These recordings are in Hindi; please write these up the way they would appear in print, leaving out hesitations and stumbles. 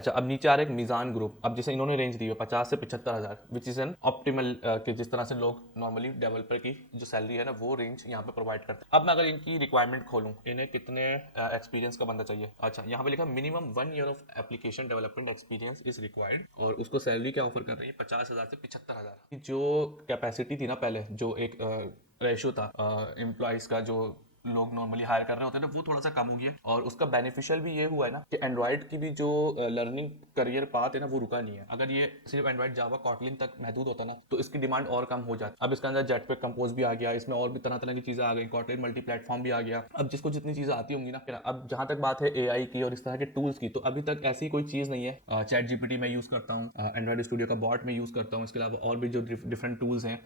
अच्छा, अब नीचे आ रहा है एक मीज़ान ग्रुप। अब जैसे इन्होंने रेंज दी है 50 से 75,000, विच इज़ एन ऑप्टिमल कि जिस तरह से लोग नॉर्मली डेवलपर की जो सैलरी है ना वो रेंज यहाँ पे प्रोवाइड करते हैं। अब मैं अगर इनकी रिक्वायरमेंट खोलूँ, इन्हें कितने एक्सपीरियंस का बंदा चाहिए। अच्छा, यहाँ पे लिखा minimum 1 year of application development experience is required, और उसको सैलरी क्या ऑफर कर रही है 50,000 से 75,000। जो कैपेसिटी थी ना पहले, जो एक रेशो था एम्प्लॉयज़ का जो लोग नॉर्मली हायर कर रहे होते हैं ना, वो थोड़ा सा कम हो गया। और उसका बेनिफिशियल भी ये हुआ है ना कि एंड्रॉइड की भी जो लर्निंग करियर पाथ है ना वो रुका नहीं है। अगर ये सिर्फ एंड्रॉइड जावा कॉटलिन तक महदूद होता ना तो इसकी डिमांड और कम हो जाती। अब इसके अंदर जेटपैक कंपोज भी आ गया, इसमें और भी तरह तरह की चीजें आ गई, कॉटलिन मल्टी प्लेटफॉर्म भी आ गया। अब जिसको जितनी चीजें आती होंगी ना, अब जहां तक बात है एआई की और इस तरह के टूल्स की, तो अभी तक ऐसी कोई चीज नहीं है। चैट जीपीटी मैं यूज करता हूँ, एंड्रॉइड स्टूडियो का बॉट में यूज करता हूँ, इसके अलावा और भी जो डिफरेंट टूल्स हैं,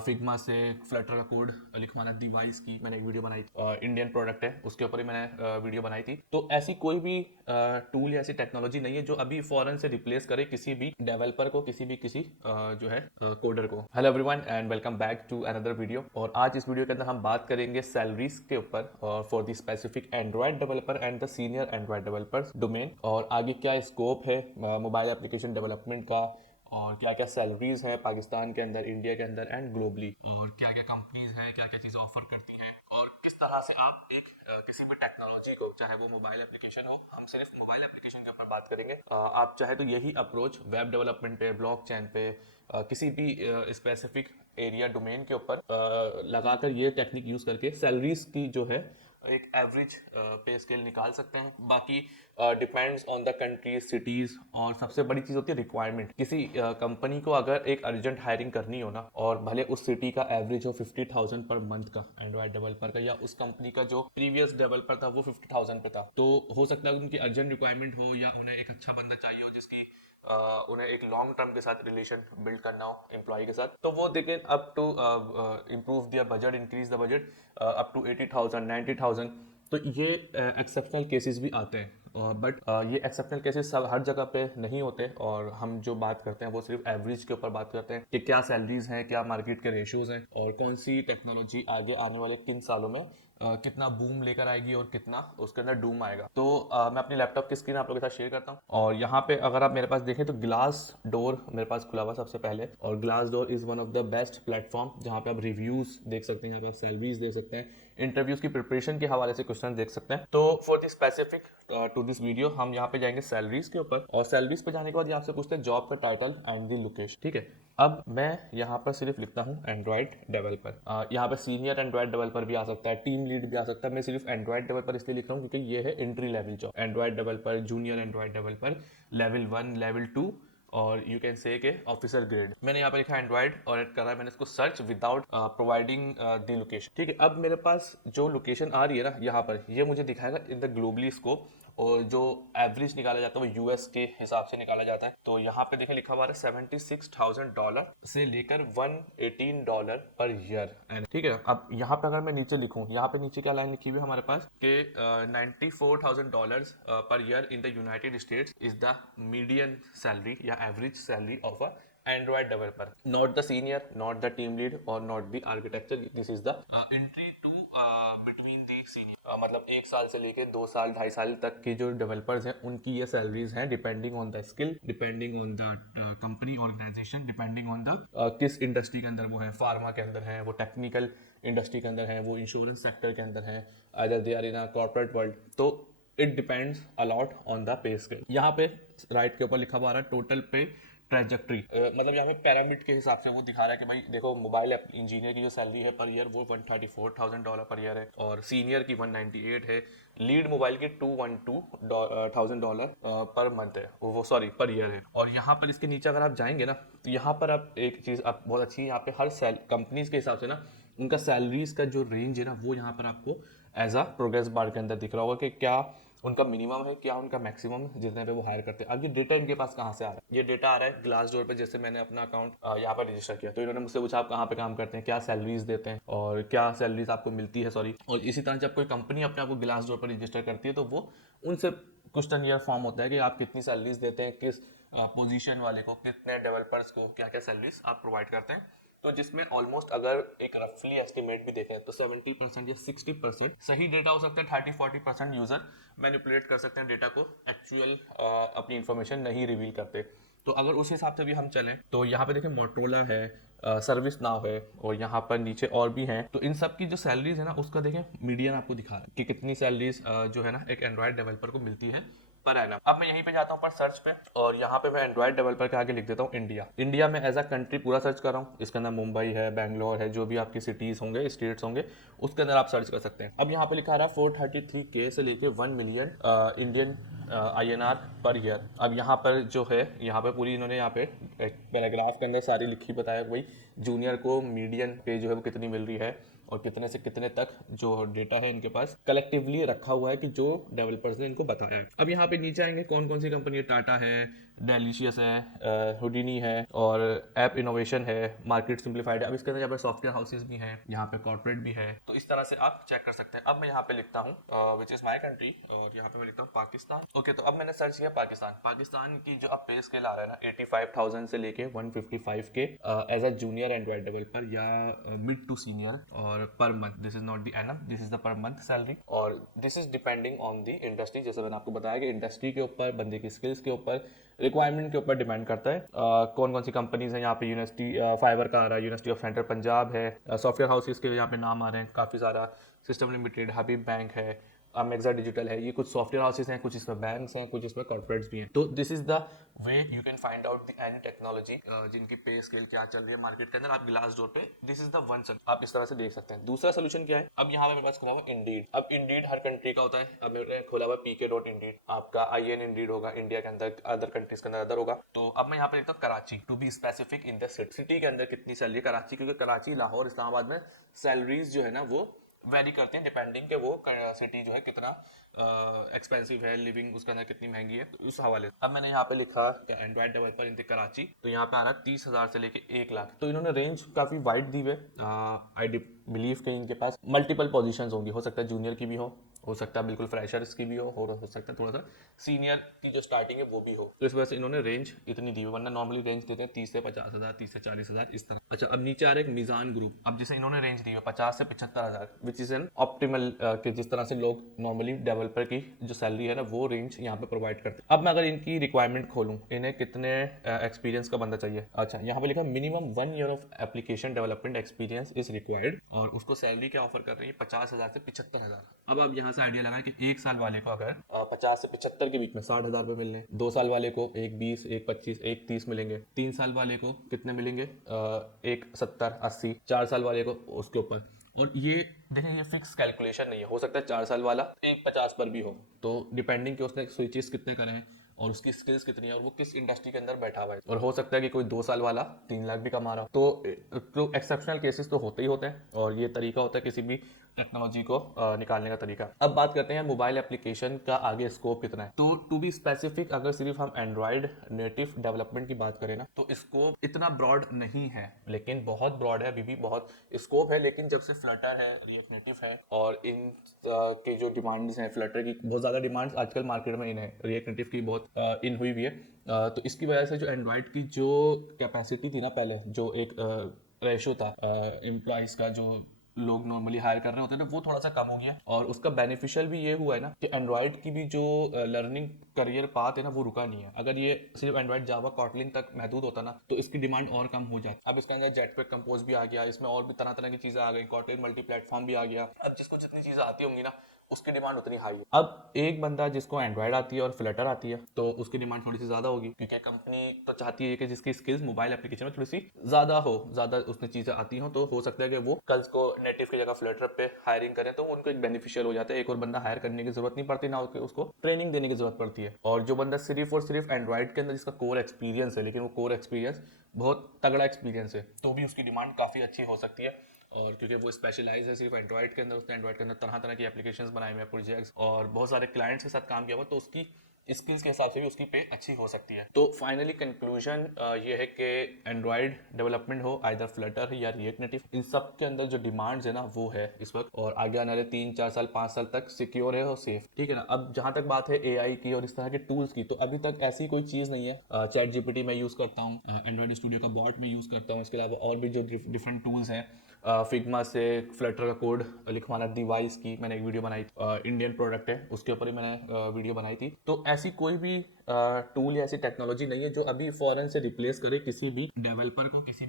फिग्मा से फ्लटर का कोड लिखवाना, डिवाइस की मैंने एक वीडियो बनाई थी, इंडियन प्रोडक्ट है उसके ऊपर ही मैंने वीडियो बनाई थी। तो ऐसी कोई भी टूल या ऐसी टेक्नोलॉजी नहीं है जो अभी फॉरन से रिप्लेस करे किसी भी डेवलपर को, किसी जो है कोडर को। Hello everyone and welcome back to another video. और आज इस वीडियो के अंदर हम बात करेंगे सैलरीज के ऊपर, और for the specific Android developer and the senior Android developer domain, और आगे क्या स्कोप है मोबाइल एप्लीकेशन डेवलपमेंट का, और क्या क्या सैलरीज हैं पाकिस्तान के अंदर, इंडिया के अंदर एंड ग्लोबली, और क्या क्या कंपनीज हैं, क्या क्या चीज़ें ऑफर करती हैं, और किस तरह से आप एक किसी भी टेक्नोलॉजी को, चाहे वो मोबाइल एप्लीकेशन हो, हम सिर्फ मोबाइल एप्लीकेशन के ऊपर बात करेंगे, आप चाहे तो यही अप्रोच वेब डेवलपमेंट पे, ब्लॉकचेन पे, किसी भी स्पेसिफिक एरिया डोमेन के ऊपर लगाकर ये टेक्निक यूज करके सैलरीज की जो है एक एवरेज पे स्केल निकाल सकते हैं। बाकी depends on the country, cities, और सबसे बड़ी चीज होती है रिक्वायरमेंट। किसी कंपनी को अगर एक अर्जेंट हायरिंग करनी हो ना, और भले उस सिटी का एवरेज हो 50,000 पर मंथ का एंड्रॉइड डेवलपर का, या उस कंपनी का जो प्रीवियस डेवलपर था वो 50,000 पे था, तो हो सकता है उनकी अर्जेंट रिक्वायरमेंट हो, या उन्हें एक अच्छा बंदा चाहिए हो जिसकी उन्हें एक लॉन्ग टर्म के साथ रिलेशन बिल्ड करना हो एम्प्लॉय के साथ, तो वो देखें up to improve their budget, increase the budget up to 80,000 90,000। तो ये एक्सेप्शनल केसेस भी आते हैं, बट ये एक्सेप्शनल केसेस सब हर जगह पे नहीं होते, और हम जो बात करते हैं वो सिर्फ एवरेज के ऊपर बात करते हैं कि क्या सैलरीज हैं, क्या मार्केट के रेशियोज हैं, और कौन सी टेक्नोलॉजी आगे आने वाले किन सालों में कितना बूम लेकर आएगी और कितना उसके अंदर डूम आएगा। तो मैं अपनी लैपटॉप की स्क्रीन आप लोगों के साथ शेयर करता हूँ, और यहाँ पे अगर आप मेरे पास देखें तो ग्लास डोर मेरे पास खुला हुआ सबसे पहले, और glass door is one of the best platform जहाँ पे आप रिव्यूज देख सकते हैं, यहाँ पे आप सैलरीज देख सकते हैं, इंटरव्यूज की प्रिपरेशन के हवाले से क्वेश्चन देख सकते हैं। तो for the specific to this video हम यहाँ पे जाएंगे सैलरीज के ऊपर, और सैलरीज पे जाने के बाद ये आपसे पूछते हैं जॉब का टाइटल एंड द लोकेशन। ठीक है, अब मैं यहाँ पर सिर्फ लिखता हूँ एंड्रॉइड डेवलपर। यहाँ पे सीनियर एंड्रॉइड डेवलपर भी आ सकता है, टीम लीड भी आ सकता है। मैं सिर्फ एंड्रॉइड डेवलपर इसलिए लिख रहा हूँ क्योंकि ये है entry level job. Android developer, junior Android developer, level 1, level 2, और यू कैन से के ऑफिसर ग्रेड। मैंने यहाँ पे लिखा एंड्रॉइड और एड करा, मैंने इसको search without providing the location. ठीक है, अब मेरे पास जो लोकेशन आ रही है ना यहाँ पर, ये मुझे दिखाएगा इन द ग्लोबली स्कोप, और जो एवरेज निकाला जाता है वो यूएस के हिसाब से निकाला जाता है। तो यहाँ पे देखें लिखा हुआ है $76,000 से लेकर $118 पर ईयर। एंड ठीक है, अब यहाँ पे अगर मैं नीचे लिखूँ, यहाँ पे नीचे क्या लाइन लिखी हुई है हमारे पास कि $94,000 पर year in the United States is the median salary या average salary of a Android developer, not the senior, not the team lead, और not the architecture. This is the entry to between the senior, मतलब 1 साल से लेके 2 साल 2.5 साल तक के जो डेवलपर्स हैं उनकी ये सैलरीज हैं, depending on the skill, depending on the company organisation, depending on the किस इंडस्ट्री के अंदर वो है, फार्मा के अंदर है, वो टेक्निकल इंडस्ट्री के अंदर है, वो इंश्योरेंस सेक्टर के अंदर है, other they are in a corporate world. तो it depends a lot on the pay scale. यहाँ पे राइट के ऊपर लिखा हुआ है टोटल पे ट्रेजेक्ट्री, मतलब यहाँ पे पैरामिड के हिसाब से वो दिखा रहा है कि भाई देखो मोबाइल इंजीनियर की जो सैलरी है पर ईयर वो $134,000 पर ईयर है, और सीनियर की 198 है, लीड मोबाइल की $212,000 पर मंथ है, वो सॉरी पर ईयर है। और यहाँ पर इसके नीचे अगर आप जाएंगे ना, तो यहाँ पर आप एक चीज़ आप बहुत अच्छी है, यहाँ पे हर कंपनीज के हिसाब से ना उनका सैलरीज का जो रेंज है ना वो यहाँ पर आपको एज अ प्रोग्रेस बार के अंदर दिख रहा होगा कि क्या उनका मिनिमम है, क्या उनका मैक्सिमम है जितने पे वो हायर करते हैं। अब ये डेटा इनके पास कहाँ से आ रहा है? ये डेटा आ रहा है ग्लास डोर पे। जैसे मैंने अपना अकाउंट यहाँ पर रजिस्टर किया तो इन्होंने मुझसे पूछा आप कहाँ पे काम करते हैं, क्या सैलरीज देते हैं, और क्या सैलरीज आपको मिलती है, सॉरी। और इसी तरह जब कोई कंपनी अपने आप को ग्लास डोर पर रजिस्टर करती है तो वो उनसे क्वेश्चन ये फॉर्म होता है कि आप कितनी सैलरीज देते हैं, किस पोजीशन वाले को, कितने डेवलपर्स को क्या क्या सैलरीज आप प्रोवाइड करते हैं। तो जिसमें ऑलमोस्ट अगर एक रफली एस्टिमेट भी देखें तो 70% या 60% सही डेटा हो सकता है, 30-40% यूजर मैनिपुलेट कर सकते हैं डेटा को, एक्चुअल अपनी इंफॉर्मेशन नहीं रिवील करते। तो अगर उस हिसाब से भी हम चलें तो यहाँ पे देखें मोटरोला है, सर्विस नाउ है, और यहाँ पर नीचे और भी हैं। तो इन सब की जो सैलरीज है ना उसका देखें मीडियन आपको दिखा रहा है कि कितनी सैलरीज जो है ना एक एंड्रॉयड डेवलपर को मिलती है पर एनम। अब मैं यहीं पे जाता हूँ पर सर्च पे, और यहाँ पे मैं एंड्रॉयड डेवलपर के आगे लिख देता हूँ इंडिया। इंडिया में एज अ कंट्री पूरा सर्च कर रहा हूँ, इसके अंदर मुंबई है, बैंगलोर है, जो भी आपकी सिटीज होंगे, स्टेट्स होंगे, उसके अंदर आप सर्च कर सकते हैं। अब यहाँ पे लिखा रहा है 433K से लेके 1 million Indian INR per year. अब यहाँ पर जो है यहाँ पे पूरी इन्होंने यहाँ पे एक पैराग्राफ के अंदर सारी लिखी बताया भाई जूनियर को मीडियन पे जो है वो कितनी मिल रही है और कितने से कितने तक जो डेटा है इनके पास कलेक्टिवली रखा हुआ है कि जो डेवलपर्स ने इनको बताया है। अब यहाँ पे नीचे आएंगे कौन कौन सी कंपनी है, टाटा है, डेलिशियस है, हुडिनी है, और ऐप इनोवेशन है, मार्केट सिंप्लीफाइड है। अब इसके अंदर यहाँ पे सॉफ्टवेयर हाउसेज भी हैं, यहाँ पे कॉर्पोरेट भी है, तो इस तरह से आप चेक कर सकते हैं। अब मैं यहाँ पे लिखता हूँ विच इज माई कंट्री, और यहाँ पे मैं लिखता हूँ पाकिस्तान। ओके, तो अब मैंने सर्च किया पाकिस्तान। पाकिस्तान की जो अब पे स्केल आ रहा है ना 85,000 से लेके 155K as a junior Android developer या मिड टू सीनियर, और per month. This is not the annum, this is the per month salary, और this is depending on the industry. जैसे मैंने आपको बताया कि इंडस्ट्री के ऊपर, बंदे की स्किल्स के ऊपर, रिक्वायरमेंट के ऊपर डिपेंड करता है। कौन कौन सी कंपनीज हैं यहाँ पे, यूनिवर्सिटी फाइबर का आ रहा है, यूनिवर्सिटी ऑफ सेंट्रल पंजाब है, सॉफ्टवेयर हाउसेज के यहाँ पे नाम आ रहे हैं काफ़ी सारा, सिस्टम लिमिटेड, हबीब बैंक है, मेक्सा डिजिटल है। ये कुछ सॉफ्टवेयर हाउसेज हैं, कुछ इसमें बैंक्स हैं, कुछ इसमें कॉर्पोरेट्स भी हैं। तो this is the way you can find out the any technology जिनकी पे स्केल क्या चल रही है मार्केट के अंदर। आप ग्लास डोर पे this is the one solution, आप इस तरह से देख सकते हैं। दूसरा सोल्यूशन क्या है, अब यहाँ पे मेरे पास खुला हुआ इंडीड। अब इंडीड हर कंट्री का होता है। अब मेरे खोला हुआ pk.indeed, आपका IN इंडीड होगा, इंडिया के अंदर, अदर कंट्रीज के अंदर अदर होगा। तो अब मैं यहाँ पे लिखता हूँ Karachi, to be specific in the city के अंदर कितनी सैलरी कराची, क्योंकि कराची, लाहौर, इस्लामाबाद में सैलरीज जो है ना वो वेरी करते हैं डिपेंडिंग के वो सिटी जो है कितना एक्सपेंसिव है, लिविंग उसके अंदर कितनी महंगी है, तो उस हवाले से। अब मैंने यहाँ पे लिखा एंड्रॉइड डेवलपर इन कराची, तो यहाँ पे आ रहा है 30,000 से लेके 1 लाख। तो इन्होंने रेंज काफी वाइड दी है। आई बिलीव कि इनके पास मल्टीपल पोजीशंस होंगी, हो सकता है जूनियर की भी हो सकता है बिल्कुल फ्रेशर्स की भी हो सकता है थोड़ा सा सीनियर की जो स्टार्टिंग है वो भी हो। तो इस वजह से इन्होंने रेंज इतनी दी है, वरना नॉर्मली रेंज देते हैं 30 से 50,000, 30 से 40,000 इस तरह। अच्छा, अब नीचे आ रहा है एक मिजान ग्रुप। अब जैसे इन्होंने रेंज दी है 50 से 75,000, विच इज एन ऑप्टिमल कि जिस तरह से लोग नॉर्मली डेवलपर की जो सैलरी है ना वो रेंज यहाँ पे प्रोवाइड करते हैं। अब मैं अगर इनकी रिक्वायरमेंट खोलूँ, इन्हें कितने एक्सपीरियंस का बंदा चाहिए। अच्छा, यहाँ पे लिखा minimum 1 year of application development experience is required, और उसको सैलरी क्या ऑफर कर रही है 50,000 से 75,000। अब आप यहाँ से आइडिया लगाएं कि 1 साल वाले को अगर 50 से 75 के बीच में 60,000 रुपए मिलने, 2 साल वाले को 1 20, 1 25, 1 30 मिलेंगे, 3 साल वाले को कितने मिलेंगे 1 70 80, 4 साल वाले को उसके ऊपर। और ये देखें, ये फिक्स कैलकुलेशन नहीं है, हो सकता है 4 साल वाला 1 50 पर भी हो, तो डिपेंडिंग कि उसने स्विचेस कितने करे हैं और उसकी स्किल्स कितनी है और वो किस इंडस्ट्री के अंदर बैठा हुआ है। और हो सकता है कि कोई 2 साल वाला 3 लाख भी कमा रहा हो। तो एक्सेप्शनल केसेस तो होते ही होते हैं, और ये तरीका होता है किसी भी टेक्नोलॉजी को निकालने का तरीका। अब बात करते हैं मोबाइल एप्लीकेशन का आगे स्कोप कितना है। तो टू बी स्पेसिफिक, अगर सिर्फ हम एंड्रॉइड नेटिव डेवलपमेंट की बात करें ना तो स्कोप इतना ब्रॉड नहीं है, लेकिन बहुत ब्रॉड है, अभी भी बहुत स्कोप है। लेकिन जब से फ्लटर है, रिएक्ट नेटिव है, और इन के जो डिमांड्स हैं, फ्लटर की बहुत ज़्यादा डिमांड्स आजकल मार्केट में इन है, रिएक्ट नेटिव की बहुत इन हुई हुई है। तो इसकी वजह से जो एंड्रॉइड की जो कैपेसिटी थी ना पहले, जो एक रेशो था एम्प्लॉइज का जो लोग नॉर्मली हायर कर रहे होते हैं ना, वो थोड़ा सा कम हो गया। और उसका बेनिफिशियल भी ये हुआ है ना कि एंड्रॉइड की भी जो लर्निंग करियर पाथ है ना वो रुका नहीं है। अगर ये सिर्फ एंड्रॉइड जावा कॉटलिन तक महदूद होता ना तो इसकी डिमांड और कम हो जाती। अब इसके अंदर जेटपैक कंपोज भी आ गया, इसमें और भी तरह तरह की चीजें आ गई, कॉटलिन मल्टी प्लेटफॉर्म भी आ गया। अब जिसको जितनी चीजें आती होंगी ना उसकी डिमांड उतनी हाई है। अब एक बंदा जिसको एंड्रॉइड आती है और फ्लटर आती है तो उसकी डिमांड थोड़ी सी ज्यादा होगी, क्योंकि कंपनी तो चाहती है कि जिसकी स्किल्स मोबाइल एप्लीकेशन में थोड़ी सी ज्यादा हो, ज्यादा उसमें चीजें आती हो, तो हो सकता है कि वो कल को नेटिव की जगह फ्लटर पे हायरिंग करें तो उनको एक बेनिफिशियल हो जाता है। एक और बंदा हायर करने की जरूरत नहीं पड़ती, ना उसको ट्रेनिंग देने की जरूरत पड़ती है। और जो बंदा सिर्फ और सिर्फ एंड्रॉइड के अंदर जिसका कोर एक्सपीरियंस है, लेकिन वो कोर एक्सपीरियंस बहुत तगड़ा एक्सपीरियंस है, तो भी उसकी डिमांड काफी अच्छी हो सकती है। और क्योंकि वो स्पेशलाइज है सिर्फ एंड्रॉइड के अंदर, उसने एंड्रॉइड के अंदर तरह तरह की एप्लीकेशंस बनाए हुए हैं, प्रोजेक्ट्स और बहुत सारे क्लाइंट्स के साथ काम किया हुआ, तो उसकी स्किल्स के हिसाब से भी उसकी पे अच्छी हो सकती है। तो फाइनली कंक्लूजन ये है कि एंड्रॉयड डेवलपमेंट हो आइदर फ्लटर या रिएक्ट नेटिव, इन सब के अंदर जो डिमांड्स है ना वो है इस वक्त, और आगे आने वाले 3 4 साल 5 साल तक सिक्योर है और सेफ, ठीक है ना। अब जहां तक बात है एआई की और इस तरह के टूल्स की, तो अभी तक ऐसी कोई चीज नहीं है। चैट जीपीटी मैं यूज करता हूँ, एंड्रॉयड स्टूडियो का बॉट में यूज करता हूँ, इसके अलावा और भी जो डिफरेंट टूल्स हैं, फिग्मा से फ्लटर का कोड लिखवाना, डिवाइस की मैंने एक वीडियो बनाई थी, इंडियन प्रोडक्ट है उसके ऊपर ही मैंने वीडियो बनाई थी। तो ऐसी कोई भी टूल या ऐसी टेक्नोलॉजी नहीं है जो अभी फॉरेन से रिप्लेस करे किसी भी डेवलपर को, किसी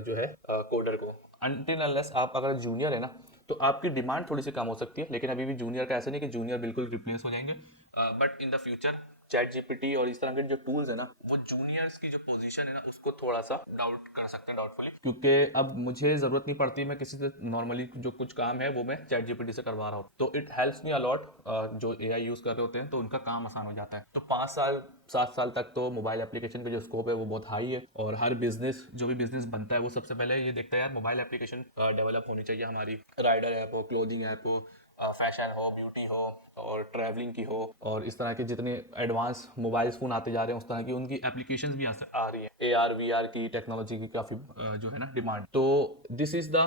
जो है कोडर को। अनटिल अनलेस आप अगर जूनियर है ना तो आपकी डिमांड थोड़ी सी कम हो सकती है, लेकिन अभी भी जूनियर का ऐसा नहीं कि जूनियर बिल्कुल रिप्लेस हो जाएंगे, but in the future chat GPT और इस तरह के जो टूल्स है ना वो जूनियर्स की जो पोजीशन है ना उसको थोड़ा सा डाउट कर सकते हैं, डाउटफुली, क्योंकि अब मुझे जरूरत नहीं पड़ती, मैं किसी से नॉर्मली जो कुछ काम है वो मैं चैट जीपीटी से करवा रहा हूँ, तो इट हेल्प्स मी अलॉट। जो एआई यूज कर रहे होते हैं तो उनका काम आसान हो जाता है। तो 5 साल 7 साल तक तो मोबाइल एप्लीकेशन पे जो स्कोप है वो बहुत हाई है, और हर बिजनेस जो भी बिजनेस बनता है वो सबसे पहले ये देखता है यार मोबाइल एप्लीकेशन डेवलप होनी चाहिए हमारी, राइडर ऐप हो, क्लोथिंग ऐप हो, फैशन हो, ब्यूटी हो और ट्रैवलिंग की हो, और इस तरह के जितने एडवांस मोबाइल फ़ोन आते जा रहे हैं उस तरह की उनकी एप्लीकेशंस भी आ रही है, एआर वीआर की टेक्नोलॉजी की काफ़ी जो है ना डिमांड। तो दिस इज़ द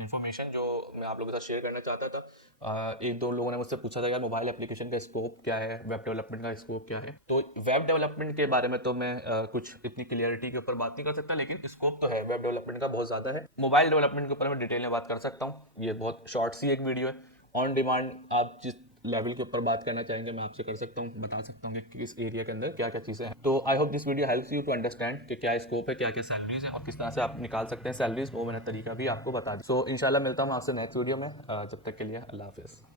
इंफॉर्मेशन जो मैं आप लोगों के साथ शेयर करना चाहता था। एक दो लोगों ने मुझसे पूछा था यार मोबाइल एप्लीकेशन का स्कोप क्या है, वेब डेवलपमेंट का स्कोप क्या है। तो वेब डेवलपमेंट के बारे में तो मैं कुछ इतनी क्लियरिटी के ऊपर बात नहीं कर सकता, लेकिन स्कोप तो है वेब डेवलपमेंट का बहुत ज़्यादा है। मोबाइल डेवलपमेंट के ऊपर मैं डिटेल में बात कर सकता हूँ, ये बहुत शॉर्ट सी एक वीडियो है। ऑन डिमांड आप जिस लेवल के ऊपर बात करना चाहेंगे मैं आपसे कर सकता हूँ, बता सकता हूँ कि किस एरिया के अंदर क्या क्या चीज़ें हैं। तो I hope this video helps you to understand कि क्या स्कोप है, क्या क्या सैलरीज है और किस तरह से आप निकाल सकते हैं सैलरीज, वो मैंने तरीका भी आपको बता दी। सो इंशाल्लाह मिलता हूँ आपसे नेक्स्ट वीडियो में, जब तक के लिए अल्लाह हाफिज़।